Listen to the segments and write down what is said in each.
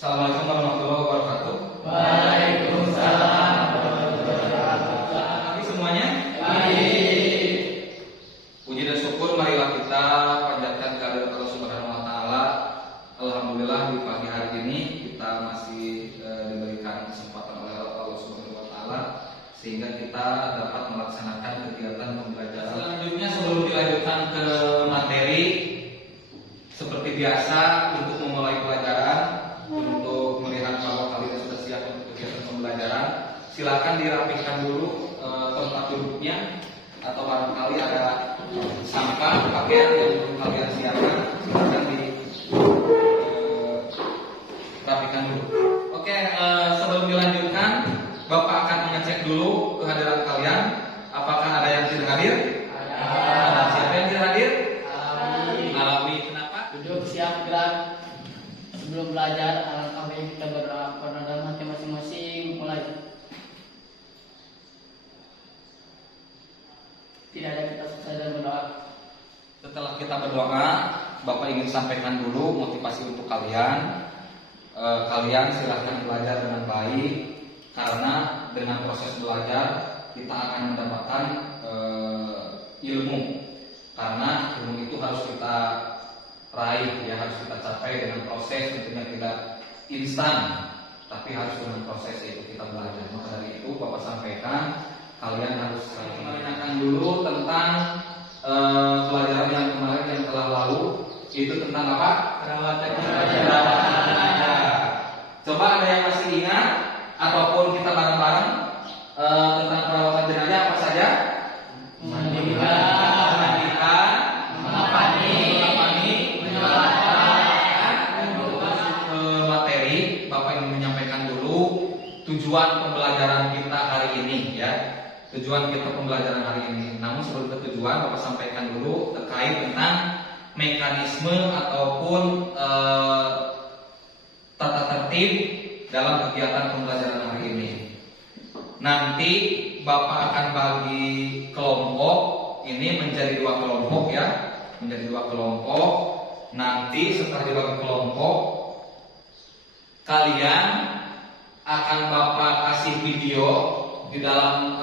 Assalamualaikum warahmatullahi wabarakatuh. Waalaikumsalam warahmatullahi wabarakatuh. Pagi semuanya. Baik. Puji dan syukur marilah kita panjatkan kehadirat Allah Subhanahu wa taala. Alhamdulillah di pagi hari ini kita masih diberikan kesempatan oleh Allah Subhanahu wa taala sehingga kita dapat melaksanakan kegiatan pembelajaran. Selanjutnya sebelum dilanjutkan ke materi, seperti biasa untuk memulai pelajaran, untuk melihat bahwa kalian sudah siap untuk kegiatan pembelajaran, silakan dirapikan dulu tempat duduknya, atau barangkali ada sampah pakaian yang belum kalian siapkan, silakan dirapikan dulu. Oke, sebelum dilanjutkan, Bapak akan mengecek dulu kehadiran kalian. Apakah ada yang tidak hadir? Ada. Siapa yang tidak hadir? Alami. Kenapa? Duduk siap gerak. Sebelum belajar, alangkah baik kita berdoa dalam hati masing-masing. Mulai. Tidak ada kita selesai dan berdoa. Setelah kita berdoa, Bapak ingin sampaikan dulu motivasi untuk kalian. Kalian silahkan belajar dengan baik, karena dengan proses belajar kita akan mendapatkan ilmu. Karena ilmu itu harus kita raih, ya, harus kita capai dengan proses, tentunya tidak instan, tapi harus dengan proses, yaitu kita belajar. Maka dari itu Bapak sampaikan, kalian harus menanyakan dulu tentang pelajaran yang kemarin yang telah lalu. Itu tentang apa? Perawatan jenazah. Coba ada yang masih ingat ataupun kita bareng-bareng tentang perawatan jenazah apa saja? Memandikan, mengapani, menyolatkan. Masuk ke materi, Bapak ingin menyampaikan dulu tujuan pembelajaran kita hari ini, ya. Tujuan kita pembelajaran hari ini. Namun sebelum ke tujuan, Bapak sampaikan dulu terkait tentang mekanisme ataupun tata tertib dalam kegiatan pembelajaran hari ini. Nanti Bapak akan bagi kelompok ini menjadi 2 kelompok, ya, menjadi 2 kelompok. Nanti setelah dibagi kelompok, kalian akan Bapak kasih video di dalam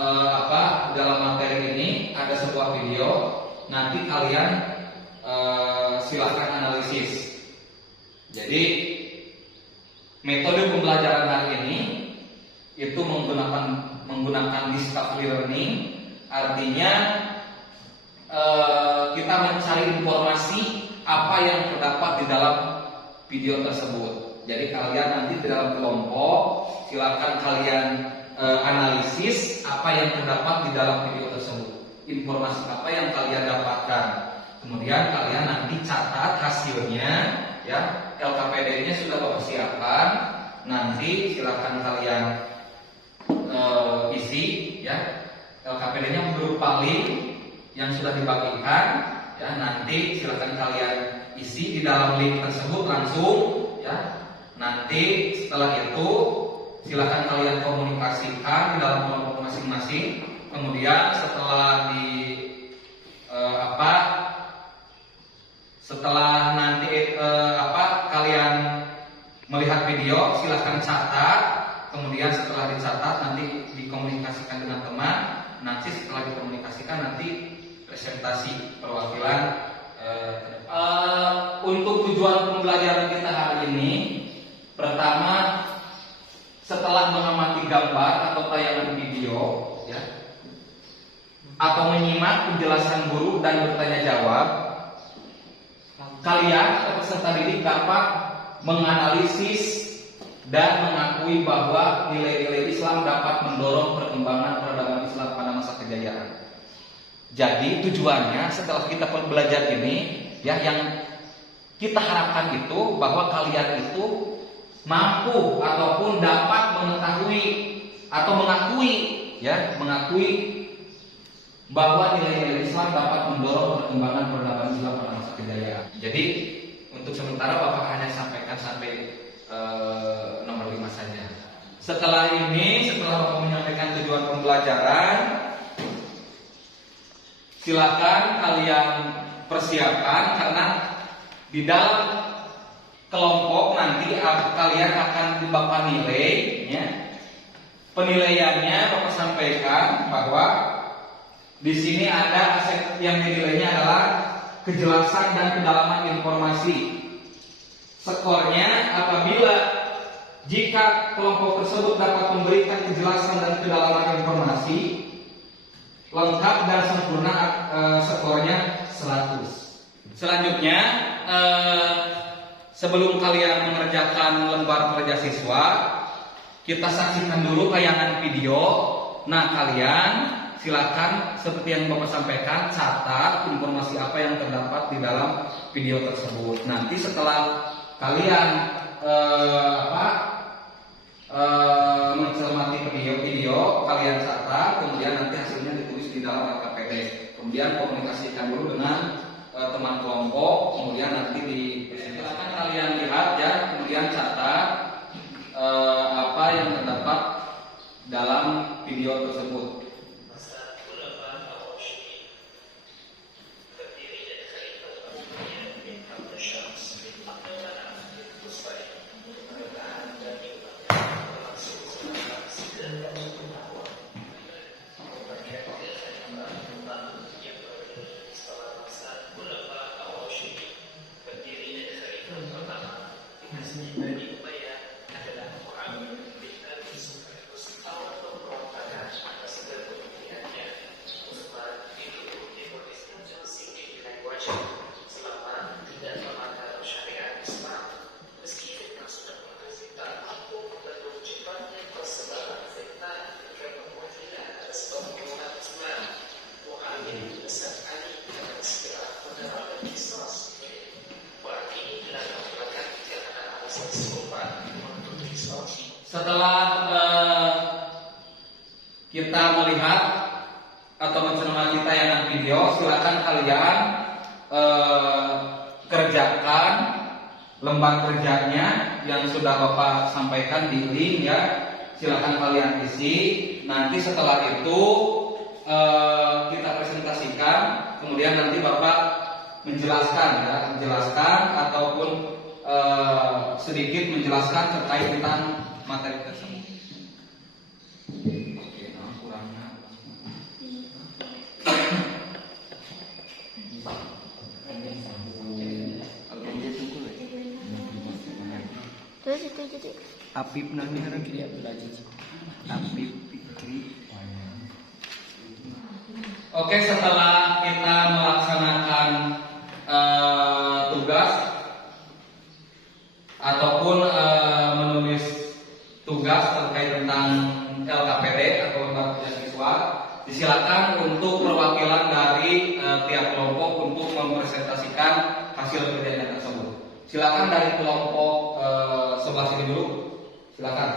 dalam materi ini ada sebuah video. Nanti kalian silahkan analisis. Jadi metode pembelajaran hari ini itu menggunakan discovery learning, artinya kita mencari informasi apa yang terdapat di dalam video tersebut. Jadi kalian nanti di dalam kelompok silakan kalian analisis apa yang terdapat di dalam video tersebut, informasi apa yang kalian dapatkan. Kemudian kalian nanti catat hasilnya, ya. LKPD-nya sudah Bapak siapkan. Nanti silakan kalian isi, ya. LKPD-nya berupa link yang sudah dibagikan, ya. Nanti silakan kalian isi di dalam link tersebut langsung, ya. Nanti setelah itu silakan kalian komunikasikan di dalam kelompok masing-masing. Kemudian setelah setelah nanti kalian melihat video, silakan catat. Kemudian setelah dicatat nanti dikomunikasikan dengan teman. Nanti setelah dikomunikasikan nanti presentasi perwakilan. Untuk tujuan pembelajaran kita hari ini, pertama, setelah mengamati gambar atau tayangan video, ya, atau menyimak penjelasan guru dan bertanya jawab, kalian atau peserta didik dapat menganalisis dan mengakui bahwa nilai-nilai Islam dapat mendorong perkembangan peradaban Islam pada masa kejayaan. Jadi tujuannya setelah kita belajar ini, ya, yang kita harapkan itu bahwa kalian itu mampu ataupun dapat mengetahui atau mengakui, ya, mengakui bahwa nilai-nilai Islam dapat mendorong perkembangan peradaban Islam pada masa kejayaan. Jadi untuk sementara Bapak hanya sampaikan sampai nomor 5 saja. Setelah ini, setelah Bapak menyampaikan tujuan pembelajaran, silakan kalian persiapkan, karena di dalam kelompok nanti kalian akan Bapak nilai ya. Penilaiannya Bapak sampaikan bahwa di sini ada aspek yang dinilainya adalah kejelasan dan kedalaman informasi. Skornya apabila jika kelompok tersebut dapat memberikan kejelasan dan kedalaman informasi lengkap dan sempurna, skornya 100. Selanjutnya sebelum kalian mengerjakan lembar kerja siswa, kita saksikan dulu tayangan video. Nah, kalian silakan seperti yang Bapak sampaikan, catat informasi apa yang terdapat di dalam video tersebut. Nanti setelah kalian mencermati video, kalian catat, kemudian nanti hasilnya ditulis di dalam LKPD. Kemudian komunikasikan dulu dengan teman kelompok, kemudian nanti silakan kalian lihat ya, kemudian catat apa yang terdapat dalam video tersebut. Setelah kita melihat atau mencermati tayangan video, silakan kalian kerjakan lembar kerjanya yang sudah Bapak sampaikan di link ya. Silakan kalian isi. Nanti setelah itu kita presentasikan, kemudian nanti Bapak menjelaskan ataupun sedikit menjelaskan terkait tentang materi tersebut. Oke, kurangnya. Terus itu jadi Apip namanya orang kiri Abdul Aziz. Apip Fikri. Oke, setelah kita melaksanakan tugas ataupun menulis tugas terkait tentang LKPD atau lembar kerja siswa, disilakan untuk perwakilan dari tiap kelompok untuk mempresentasikan hasil kerjanya tersebut. Silakan dari kelompok sebelah sini dulu. Silakan.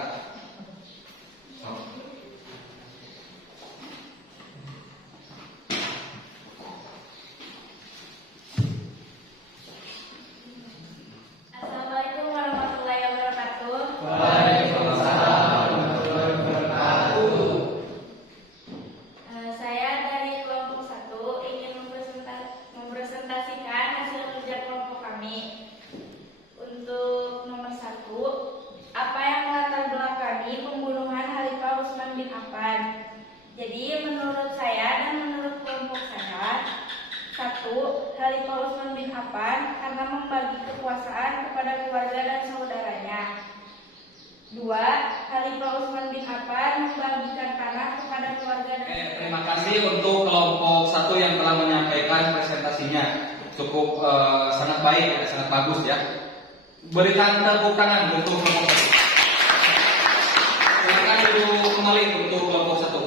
Assalamualaikum warahmatullahi wabarakatuh. Saya dari kelompok 1 ingin mempresentasikan hasil kerja kelompok kami. Untuk nomor 1, apa yang melatar belakangi pembunuhan Khalifah Utsman bin Affan? Jadi menurut saya dan menurut kelompok saya, 1. Khalifah Utsman bin Affan karena membagi kekuasaan kepada keluarga dan saudaranya. 2. Khalifah Utsman bin Affan membagikan tanah kepada keluarga dan Terima kasih untuk kelompok 1 yang telah menyampaikan presentasinya. Cukup sangat baik, sangat bagus ya. Berikan tepuk tangan untuk kelompok 1. Silakan duduk kembali untuk kelompok 1.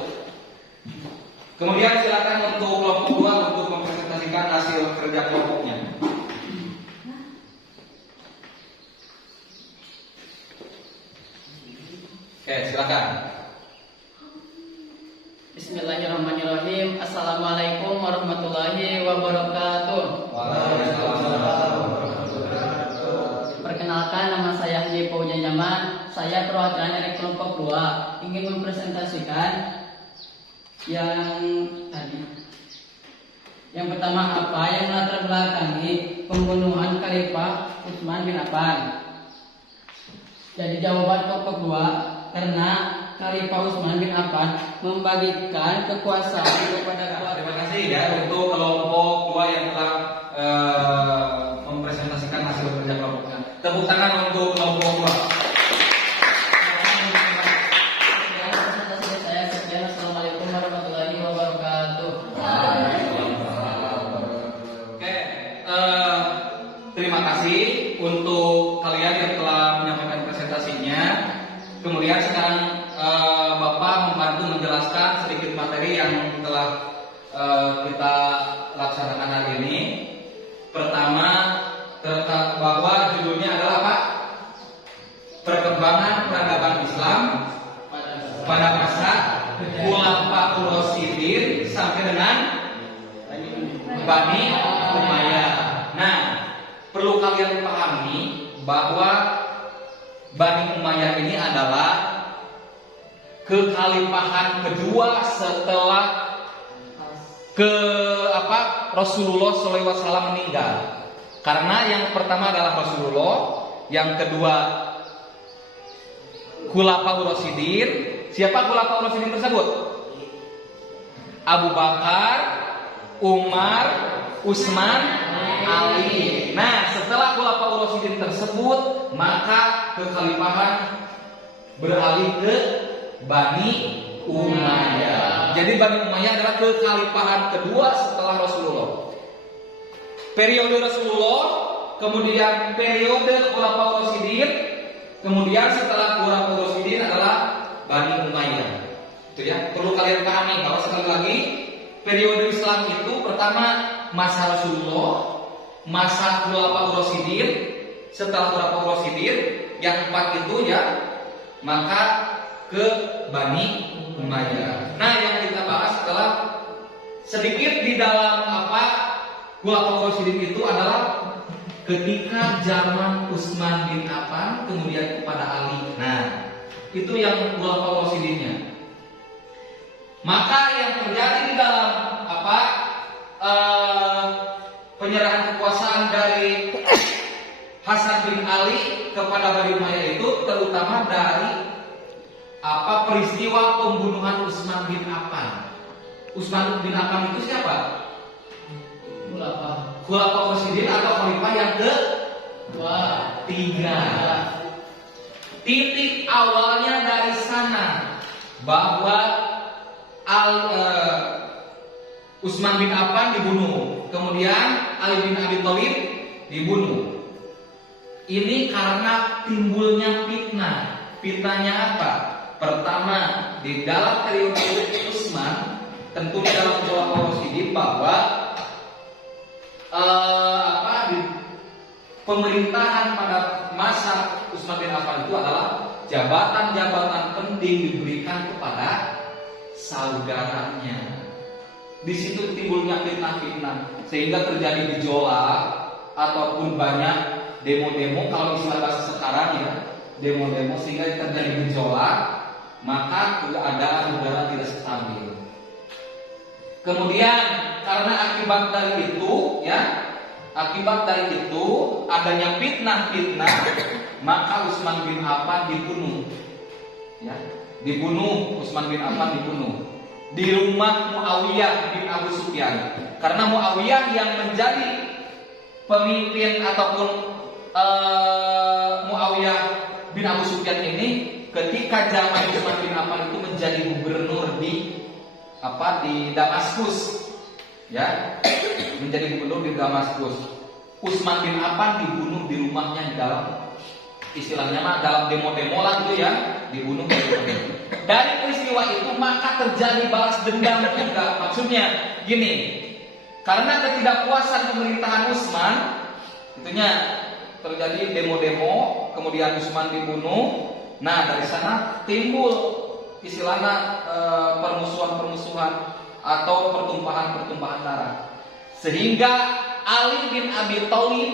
Kemudian silakan untuk kelompok 2 untuk mempresentasikan hasil kerja kelompoknya. Oke, silakan. Bismillahirrahmanirrahim. Assalamualaikum warahmatullahi wabarakatuh. Perkenalkan, nama saya Haji Pauja Nyaman. Saya perwakilan dari kelompok 2 ingin mempresentasikan yang tadi. Yang pertama, apa yang melatar belakangi pembunuhan Khalifah Utsman bin Affan. Jadi jawaban pokok 2, karena Khalifah Utsman bin Affan membagikan kekuasaan kepada keluarga. Terima kasih ya untuk kelompok 2 yang telah mempresentasikan hasil kerja kelompoknya. Tepuk tangan untuk kelompok 2. Assalamualaikum warahmatullahi wabarakatuh. Oke, terima kasih untuk kalian yang telah menyampaikan presentasinya. Kemudian sekarang Bapak membantu menjelaskan sedikit materi yang telah kita laksanakan hari ini. Pertama, bahwa judulnya adalah apa? Perkembangan peradaban Islam pada masa Khulafaur Rasyidin sampai dengan Bani Umayyah. Nah, perlu kalian pahami bahwa Bani Umayyah ini adalah kekhalifahan kedua setelah Rasulullah SAW meninggal. Karena yang pertama adalah Rasulullah, yang kedua Khulafaur Rasyidin. Siapa Khulafaur Rasyidin tersebut? Abu Bakar, Umar, Utsman, Ali. Nah, setelah Khulafaur Rasyidin tersebut, maka kekhalifahan beralih ke Bani Umayyah. Jadi Bani Umayyah adalah kekhalifahan kedua setelah Rasulullah. Periode Rasulullah, kemudian periode Khulafaur Rasyidin, kemudian setelah Khulafaur Rasyidin adalah Bani Umayyah. Itu ya, perlu kalian pahami bahwa sekali lagi periode Islam itu pertama masa Rasulullah, masa Khulafaur Rasyidin, setelah Khulafaur Rasyidin yang 4 itu ya, maka ke Bani Umayyah. Nah, yang kita bahas adalah sedikit di dalam Khulafaur Rasyidin itu adalah ketika zaman Utsman bin Affan kemudian kepada Ali. Nah, itu yang Khulafaur Rasyidinnya. Maka yang terjadi di dalam penyerahan kekuasaan dari Hasan bin Ali kepada Bani Umayyah itu terutama dari peristiwa pembunuhan Utsman bin Affan. Utsman bin Affan itu siapa? Khulafaur Rasyidin atau khalifah yang ketiga. Titik awalnya dari sana bahwa Utsman bin Affan dibunuh, kemudian Ali bin Abi Thalib dibunuh. Ini karena timbulnya fitnah. Fitnahnya apa? Pertama, di dalam periode Utsman, tentu di dalam Khulafaur Rasyidin bahwa di pemerintahan pada masa Utsman bin Affan itu adalah jabatan-jabatan penting diberikan kepada saudaranya. Di situ timbulnya fitnah-fitnah sehingga terjadi gejolak ataupun banyak demo-demo, kalau istilah bahasa sekarang ya, demo-demo, sehingga terjadi gejolak, maka keadaan negara tidak stabil. Kemudian karena akibat dari itu adanya fitnah-fitnah, maka Utsman bin Affan dibunuh. Ya, Utsman bin Affan dibunuh di rumah Muawiyah bin Abu Sufyan. Karena Muawiyah yang menjadi pemimpin ataupun Muawiyah bin Abu Sufyan ini ketika zaman Utsman bin Affan itu menjadi gubernur di Damaskus, ya, menjadi gubernur di Damaskus. Utsman bin Affan dibunuh di rumahnya, dalam istilahnya dalam demo-demo lah itu ya, dibunuh di rumahnya. Dari peristiwa itu maka terjadi balas dendam juga. Maksudnya gini, karena ketidakpuasan pemerintahan Utsman, itunya terjadi demo-demo, kemudian Utsman dibunuh. Nah, dari sana timbul istilahnya permusuhan-permusuhan atau pertumpahan-pertumpahan darah. Sehingga Ali bin Abi Thalib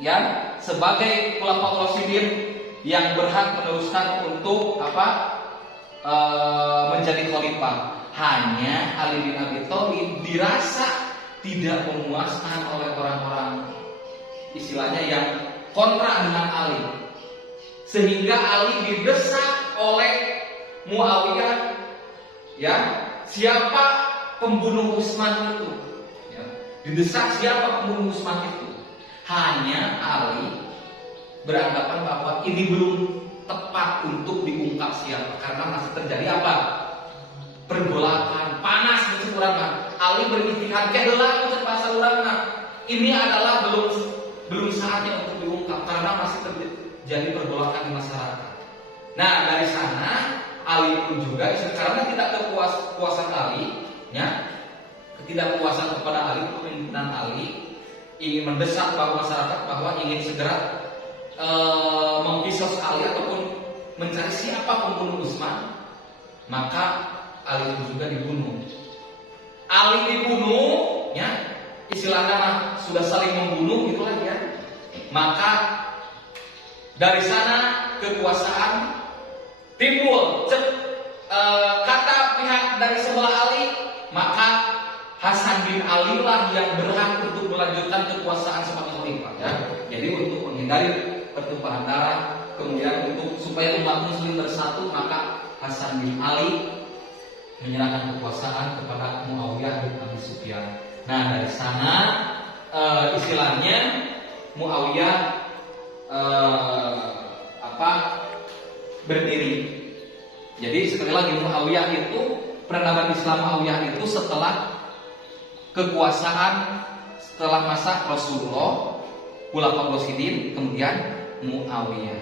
ya, sebagai Khulafaur Rasyidin yang berhak meneruskan untuk menjadi khalifah, hanya Ali bin Abi Thalib dirasa tidak memuaskan oleh orang-orang istilahnya yang kontra dengan Ali, sehingga Ali didesak oleh Muawiyah, ya, siapa pembunuh Utsman itu, ya, didesak siapa pembunuh Utsman itu. Hanya Ali beranggapan bahwa ini belum tepat untuk diungkap siapa, karena masih terjadi apa? Pergolakan, panas berseberangan. Ali beristihad keheula untuk bahasa urangna. Ini adalah belum saatnya untuk diungkap karena masih terjadi pergolakan di masyarakat. Nah, dari sana Ali pun juga karena tidak kepuasan Ali, ya, ketidakpuasan kepada Ali, kepemimpinan Ali, ingin mendesak bahwa masyarakat bahwa ingin segera mempisos Ali ataupun mencari siapa pembunuh Utsman, maka Ali pun juga dibunuh. Ali dibunuh, ya, istilahnya sudah saling membunuh gitulah ya. Maka dari sana kekuasaan timbul. Kata pihak dari sebelah Ali, maka Hasan bin Ali lah yang berhak untuk melanjutkan kekuasaan sebagai khalifah, ya. Jadi untuk menghindari pertumpahan darah, kemudian untuk supaya umat muslim bersatu, maka Hasan bin Ali menyerahkan kekuasaan kepada Muawiyah bin Abi Sufyan. Nah, dari sana istilahnya Muawiyah berdiri. Jadi sekali lagi Muawiyah itu, peradaban Islam Muawiyah itu setelah kekuasaan, setelah masa Rasulullah, Khulafaur Rasyidin, kemudian Muawiyah.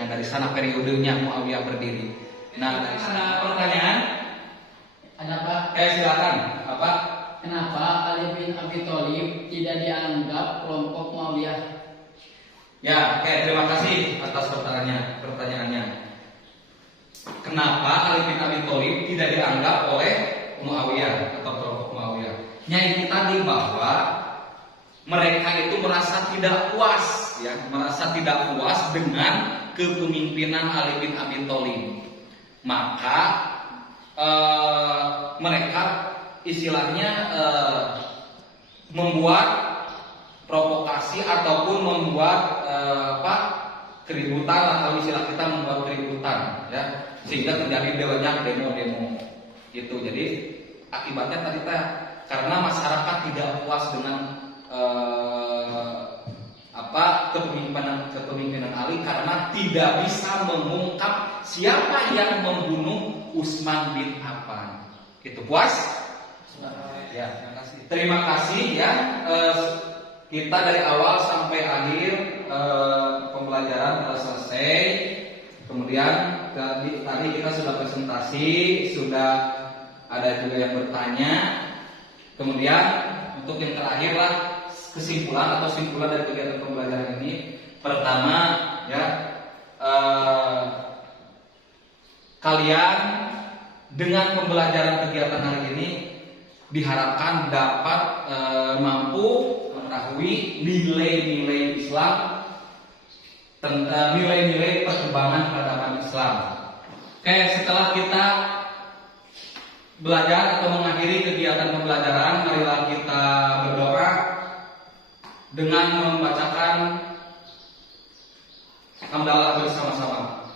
Nah, dari sana periodenya Muawiyah berdiri. Nah, dari sana pertanyaan. Ada apa? Silakan. Apa? Kenapa Ali bin Abi Thalib tidak dianggap kelompok Muawiyah? Ya, terima kasih atas pertanyaannya. Kenapa Ali bin Abi Thalib tidak dianggap oleh Muawiyah atau kelompok Muawiyah? Itu tadi bahwa mereka itu merasa tidak puas, ya, merasa tidak puas dengan kepemimpinan Ali bin Abi Thalib. Maka mereka istilahnya membuat provokasi ataupun membuat keributan, atau istilah kita membuat keributan, ya, sehingga terjadi banyak demo-demo itu. Jadi akibatnya tadi karena masyarakat tidak puas dengan kepemimpinan Ali karena tidak bisa mengungkap siapa yang membunuh Utsman bin Affan. Itu puas? Ya, terima kasih ya. Kita dari awal sampai akhir pembelajaran telah selesai. Kemudian tadi kita sudah presentasi, sudah ada juga yang bertanya. Kemudian untuk yang terakhir lah, kesimpulan atau simpulan dari kegiatan pembelajaran ini. Pertama, ya, kalian dengan pembelajaran kegiatan hari ini diharapkan dapat mampu mengetahui nilai-nilai Islam, nilai-nilai perkembangan peradaban Islam. Oke, setelah kita belajar atau mengakhiri kegiatan pembelajaran, marilah kita berdoa dengan membacakan hamdalah bersama-sama.